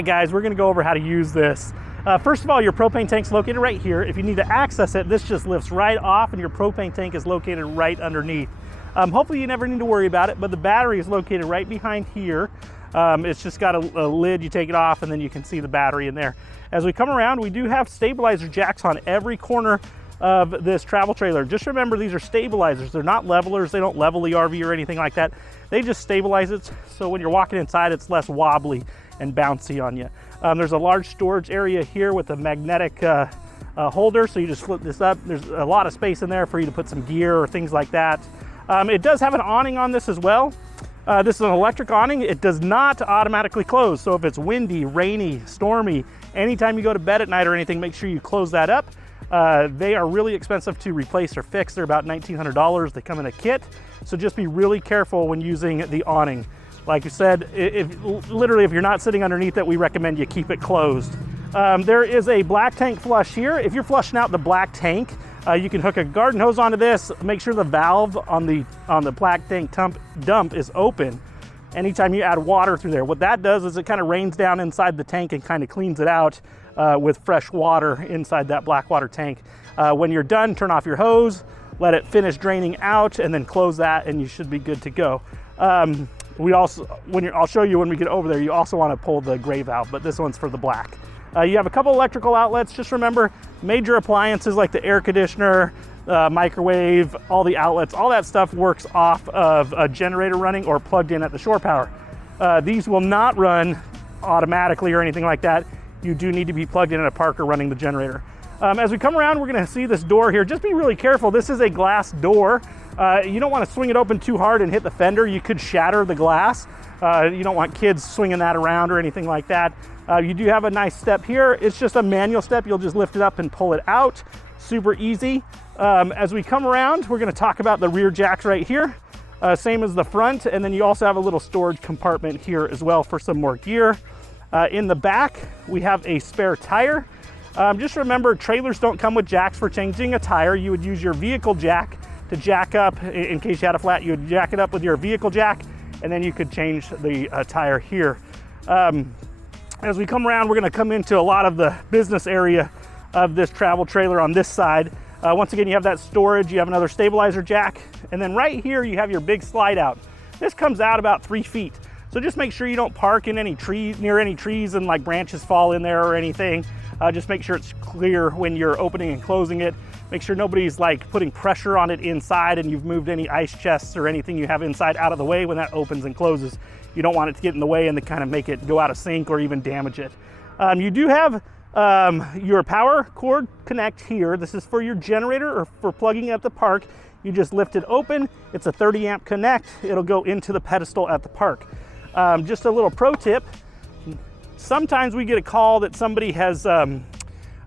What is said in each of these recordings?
right, guys, we're gonna go over how to use this. First of all, your propane tank's located right here. If you need to access it, this just lifts right off and your propane tank is located right underneath. Hopefully you never need to worry about it, but the battery is located right behind here. It's just got a lid, you take it off and then you can see the battery in there. As we come around, we do have stabilizer jacks on every corner of this travel trailer. Just remember, these are stabilizers. They're not levelers. They don't level the RV or anything like that. They just stabilize it so when you're walking inside, it's less wobbly and bouncy on you. There's a large storage area here with a magnetic holder, so you just flip this up. There's a lot of space in there for you to put some gear or things like that. It does have an awning on this as well. This is an electric awning. It does not automatically close, so if it's windy, rainy, stormy, anytime you go to bed at night or anything, make sure you close that up. They are really expensive to replace or fix. They're about $1,900. They come in a kit, so just be really careful when using the awning. Like you said, literally if you're not sitting underneath it, we recommend you keep it closed. There is a black tank flush here. If you're flushing out the black tank, you can hook a garden hose onto this. Make sure the valve on the black tank dump is open anytime you add water through there. What that does is it kind of rains down inside the tank and kind of cleans it out with fresh water inside that black water tank. When you're done, turn off your hose, let it finish draining out, and then close that and you should be good to go. I'll show you when we get over there, you also want to pull the gray valve, but this one's for the black. You have a couple electrical outlets. Just remember, major appliances like the air conditioner, microwave, all the outlets, all that stuff works off of a generator running or plugged in at the shore power. These will not run automatically or anything like that. You do need to be plugged in at a park or running the generator. As we come around, we're gonna see this door here. Just be really careful. This is a glass door. You don't want to swing it open too hard and hit the fender. You could shatter the glass. You don't want kids swinging that around or anything like that. You do have a nice step here. It's just a manual step. You'll just lift it up and pull it out. Super easy. As we come around, we're going to talk about the rear jacks right here. Same as the front. And then you also have a little storage compartment here as well for some more gear. In the back, we have a spare tire. Just remember, trailers don't come with jacks for changing a tire. You would use your vehicle jack to jack up. In case you had a flat, you would jack it up with your vehicle jack, and then you could change the tire here. As we come around, we're gonna come into a lot of the business area of this travel trailer on this side. Once again, you have that storage, you have another stabilizer jack, and then right here you have your big slide out. This comes out about 3 feet. So just make sure you don't park in any trees, near any trees and like branches fall in there or anything. Just make sure it's clear when you're opening and closing it. Make sure nobody's like putting pressure on it inside and you've moved any ice chests or anything you have inside out of the way when that opens and closes. You don't want it to get in the way and to kind of make it go out of sync or even damage it. You do have your power cord connect here. This is for your generator or for plugging at the park. You just lift it open. It's a 30 amp connect. It'll go into the pedestal at the park. Just a little pro tip. Sometimes we get a call that somebody has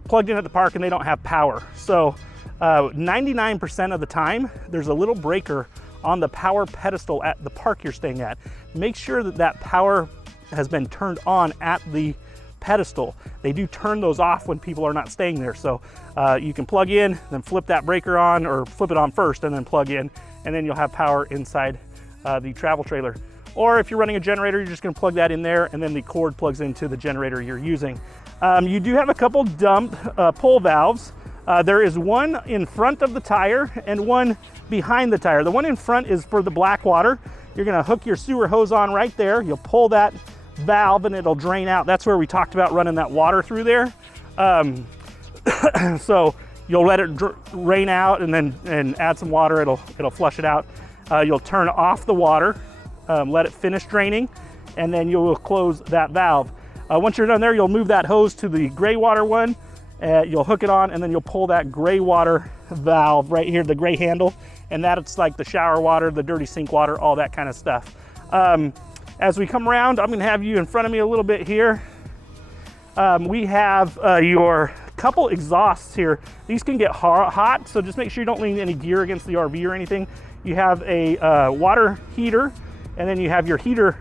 plugged in at the park and they don't have power. So 99% of the time, there's a little breaker on the power pedestal at the park you're staying at. Make sure that that power has been turned on at the pedestal. They do turn those off when people are not staying there. So you can plug in, then flip that breaker on, or flip it on first and then plug in, and then you'll have power inside the travel trailer. Or if you're running a generator, you're just gonna plug that in there and then the cord plugs into the generator you're using. You do have a couple dump pull valves. There is one in front of the tire and one behind the tire. The one in front is for the black water. You're gonna hook your sewer hose on right there. You'll pull that valve and it'll drain out. That's where we talked about running that water through there. So you'll let it drain out and add some water. It'll flush it out. You'll turn off the water, let it finish draining, and then you will close that valve. Once you're done there, you'll move that hose to the gray water one. You'll hook it on and then you'll pull that gray water valve right here, the gray handle, and that's like the shower water, the dirty sink water, all that kind of stuff. As we come around, I'm gonna have you in front of me a little bit here. We have your couple exhausts here. These can get hot, so just make sure you don't lean any gear against the RV or anything. You have a water heater, and then you have your heater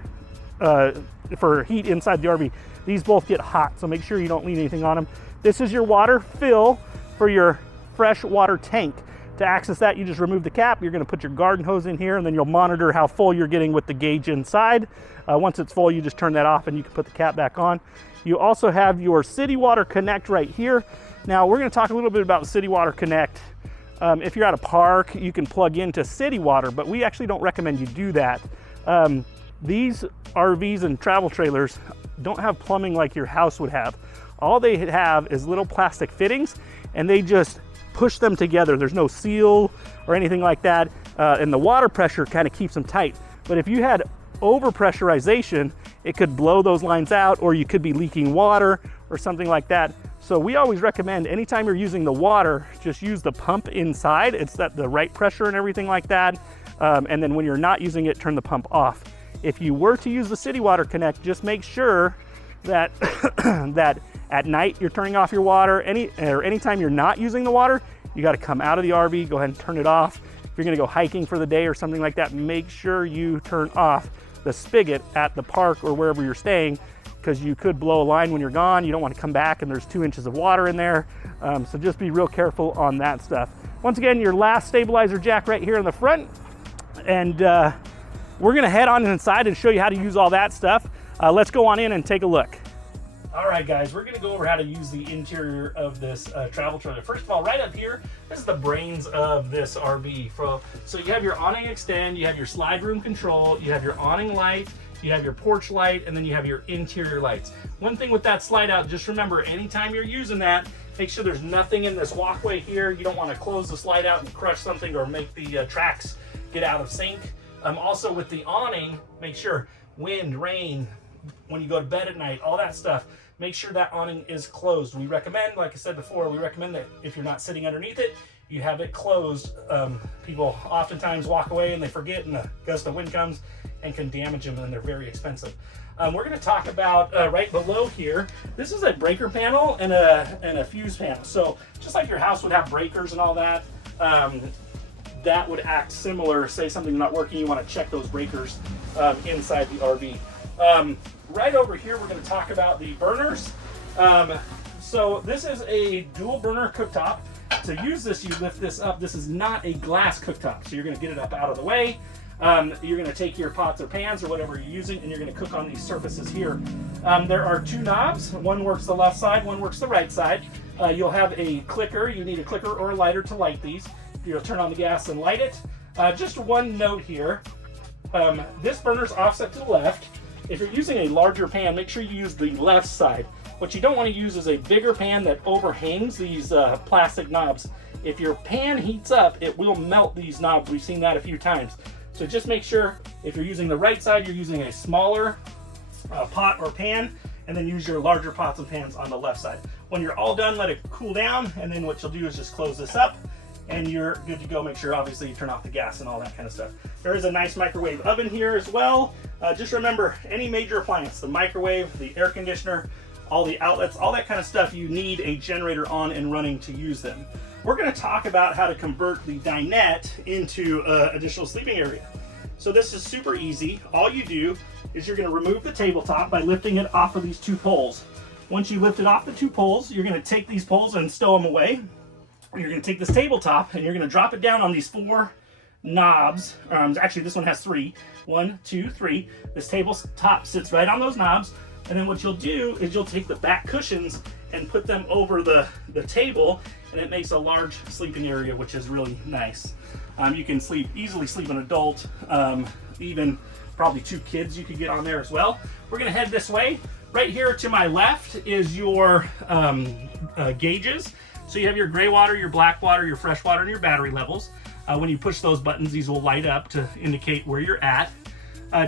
for heat inside the RV. These both get hot, so make sure you don't lean anything on them. This is your water fill for your fresh water tank. To access that, you just remove the cap. You're going to put your garden hose in here, and then you'll monitor how full you're getting with the gauge inside. Once it's full, you just turn that off and you can put the cap back on. You also have your City Water Connect right here. Now we're going to talk a little bit about City Water Connect. If you're at a park, you can plug into city water, but we actually don't recommend you do that. These RVs and travel trailers don't have plumbing like your house would have. All they have is little plastic fittings, and they just push them together. There's no seal or anything like that, and the water pressure kind of keeps them tight. But if you had overpressurization, it could blow those lines out, or you could be leaking water or something like that. So we always recommend anytime you're using the water, just use the pump inside. It's at the right pressure and everything like that. And then when you're not using it, turn the pump off. If you were to use the City Water Connect, just make sure that that at night you're turning off your water. Anytime you're not using the water, you got to come out of the RV, go ahead and turn it off. If you're going to go hiking for the day or something like that, make sure you turn off the spigot at the park or wherever you're staying, because you could blow a line when you're gone. You don't want to come back and there's 2 inches of water in there. So just be real careful on that stuff. Once again, your last stabilizer jack right here in the front. And we're gonna head on inside and show you how to use all that stuff. Let's go on in and take a look. All right, guys, we're gonna go over how to use the interior of this travel trailer. First of all, right up here, this is the brains of this RV. So you have your awning extend, you have your slide room control, you have your awning light, you have your porch light, and then you have your interior lights. One thing with that slide out, just remember, anytime you're using that, make sure there's nothing in this walkway here. You don't want to close the slide out and crush something or make the tracks get out of sync. Also with the awning, make sure wind, rain, when you go to bed at night, all that stuff, make sure that awning is closed. We recommend, like I said before, we recommend that if you're not sitting underneath it, you have it closed. People oftentimes walk away and they forget, and a gust of wind comes and can damage them, and they're very expensive. We're going to talk about right below here. This is a breaker panel and a fuse panel. So just like your house would have breakers and all that, that would act similar. Say something's not working, you want to check those breakers inside the RV. Right over here, we're going to talk about the burners. So this is a dual burner cooktop. To use this, you lift this up. This is not a glass cooktop, so you're going to get it up out of the way. You're going to take your pots or pans or whatever you're using, and you're going to cook on these surfaces here. There are 2 knobs. One works the left side, one works the right side. You'll have a clicker. You need a clicker or a lighter to light these. You'll turn on the gas and light it. Just one note here. This burner's offset to the left. If you're using a larger pan, make sure you use the left side. What you don't want to use is a bigger pan that overhangs these plastic knobs. If your pan heats up, it will melt these knobs. We've seen that a few times. So just make sure if you're using the right side, you're using a smaller pot or pan, and then use your larger pots and pans on the left side. When you're all done, let it cool down, and then what you'll do is just close this up, and you're good to go. Make sure, obviously, you turn off the gas and all that kind of stuff. There is a nice microwave oven here as well. Just remember, any major appliance, the microwave, the air conditioner, all the outlets, all that kind of stuff, you need a generator on and running to use them. We're going to talk about how to convert the dinette into additional sleeping area. So this is super easy. All you do is you're going to remove the tabletop by lifting it off of these 2 poles. Once you lift it off the 2 poles, you're going to take these poles and stow them away. You're going to take this tabletop and you're going to drop it down on these 4 knobs. Actually, this one has 3. 1, 2, 3. This tabletop sits right on those knobs. And then what you'll do is you'll take the back cushions and put them over the table, and it makes a large sleeping area, which is really nice. You can easily sleep an adult, even probably 2 kids you could get on there as well. We're gonna head this way. Right here to my left is your gauges. So you have your gray water, your black water, your fresh water, and your battery levels. When you push those buttons, these will light up to indicate where you're at.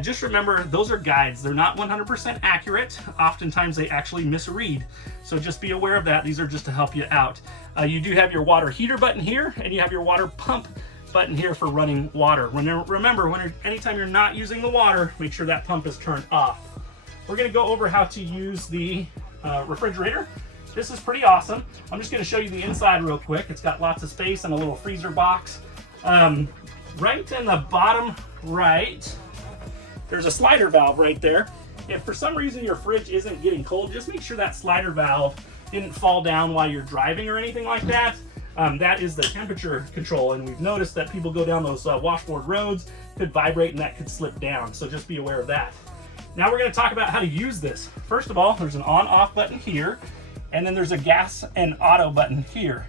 Just remember, those are guides. They're not 100% accurate. Oftentimes they actually misread. So just be aware of that. These are just to help you out. You do have your water heater button here, and you have your water pump button here for running water. Remember, anytime you're not using the water, make sure that pump is turned off. We're gonna go over how to use the refrigerator. This is pretty awesome. I'm just gonna show you the inside real quick. It's got lots of space and a little freezer box. Right in the bottom right, there's a slider valve right there. If for some reason your fridge isn't getting cold, just make sure that slider valve didn't fall down while you're driving or anything like that. That is the temperature control, and we've noticed that people go down those washboard roads, could vibrate and that could slip down, so just be aware of that. Now we're going to talk about how to use this. First of all, there's an on-off button here, and then there's a gas and auto button here.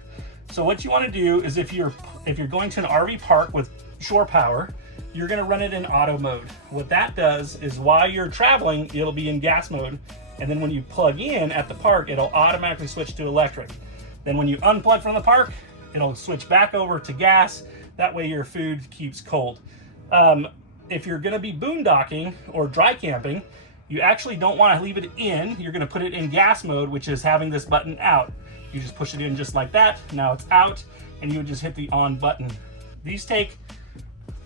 So what you want to do is if you're going to an RV park with shore power, you're going to run it in auto mode. What that does is while you're traveling, it'll be in gas mode, and then when you plug in at the park, it'll automatically switch to electric. Then when you unplug from the park, it'll switch back over to gas. That way your food keeps cold. If you're gonna be boondocking or dry camping, you actually don't wanna leave it in. You're gonna put it in gas mode, which is having this button out. You just push it in just like that. Now it's out, and you would just hit the on button. These take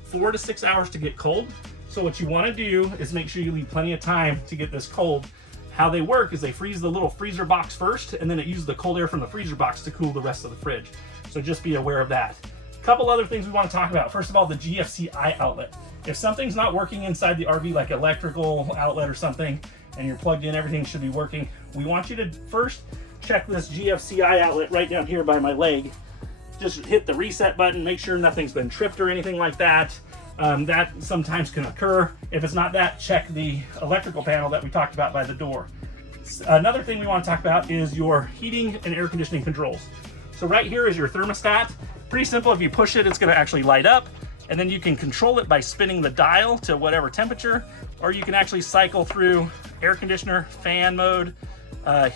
4 to 6 hours to get cold. So what you wanna do is make sure you leave plenty of time to get this cold. How they work is they freeze the little freezer box first, and then it uses the cold air from the freezer box to cool the rest of the fridge. So just be aware of that. A couple other things we want to talk about. First of all, the GFCI outlet. If something's not working inside the RV, like electrical outlet or something, and you're plugged in, everything should be working. We want you to first check this GFCI outlet right down here by my leg. Just hit the reset button, make sure nothing's been tripped or anything like that. That sometimes can occur. If it's not that, check the electrical panel that we talked about by the door. Another thing we want to talk about is your heating and air conditioning controls. So right here is your thermostat. Pretty simple. If you push it, it's going to actually light up, and then you can control it by spinning the dial to whatever temperature, or you can actually cycle through air conditioner, fan mode,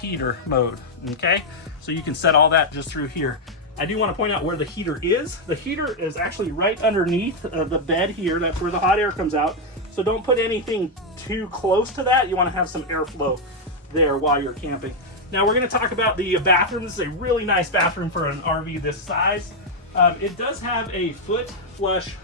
heater mode. Okay, so you can set all that just through here. I do want to point out where the heater is. The heater is actually right underneath the bed here. That's where the hot air comes out. So don't put anything too close to that. You want to have some airflow there while you're camping. Now we're going to talk about the bathroom. This is a really nice bathroom for an RV this size. It does have a foot flush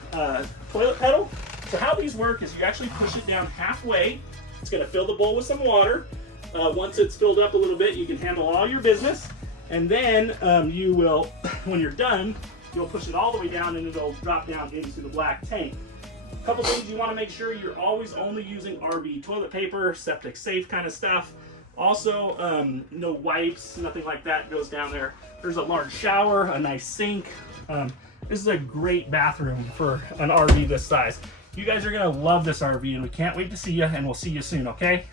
toilet pedal. So how these work is you actually push it down halfway. It's going to fill the bowl with some water. Once it's filled up a little bit, you can handle all your business. And then you will, when you're done, you'll push it all the way down and it'll drop down into the black tank. A couple things you want to make sure you're always only using RV toilet paper, septic safe kind of stuff. Also, no wipes, nothing like that goes down there. There's a large shower, a nice sink. This is a great bathroom for an RV this size. You guys are going to love this RV, and we can't wait to see you, and we'll see you soon, okay?